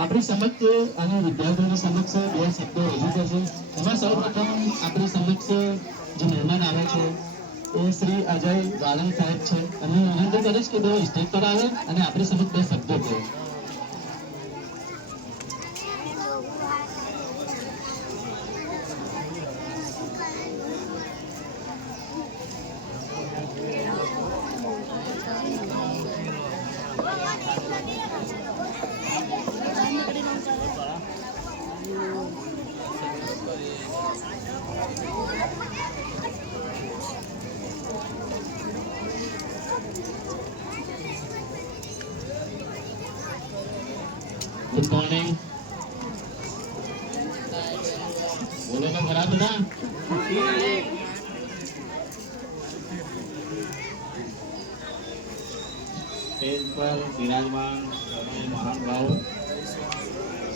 આપણી સમક્ષ અને વિદ્યાર્થીઓની સમક્ષ બે શબ્દો રજૂ કરશે. એમાં સૌપ્રથમ આપણી સમક્ષ જે મહેમાન આવે છે એ શ્રી અજય વાલન સાહેબ છે. અને હું વિનંતી કરીશ કે તેઓ સ્ટેજ પર આવે અને આપણી સમક્ષ બે શબ્દો કહે. Good morning. બોલો તો ખરા બધા. સ્ટેજ પર બિરાજમાન મહાન ભાવ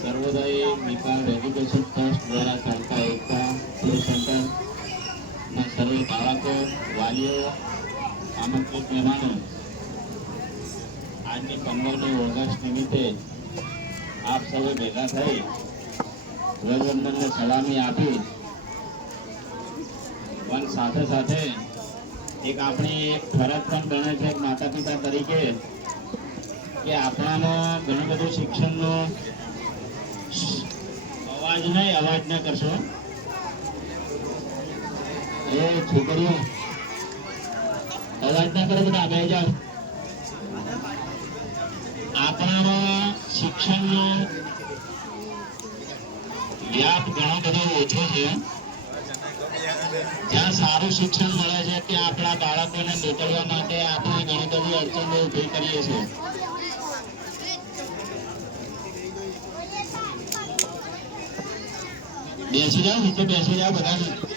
સર્વોદય નિપાલ એજ્યુકેશન ટ્રસ્ટ દ્વારા ચાલતા એકતા પ્લે સેન્ટરના સર્વે બાળકો, વાલીઓ, આમંત્રિત મહેમાનો, આજની 15મી ઓગસ્ટ નિમિત્તે આપ સૌએ ભેગા થઈ ધ્વજવંદનને સલામી આપી, પણ સાથે સાથે એક આપણી એક ફરજ પણ બને છે માતા પિતા તરીકે કે આપણામાં ઘણું બધું શિક્ષણનો અવાજ ના કરશો. એ છોકરીઓ અવાજ ના કરે, બધા આગળ જાઓ. આપણામાં શિક્ષણનો વ્યાપ ઘણો બધો ઓછો છે. જ્યાં સારું શિક્ષણ મળે છે ત્યાં આપણા બાળકોને મોકલવા માટે આપણે ઘણી બધી અડચણો ઊભી કરીએ છીએ. બેસી જાઓ, નીચે બેસી જાઓ બધા.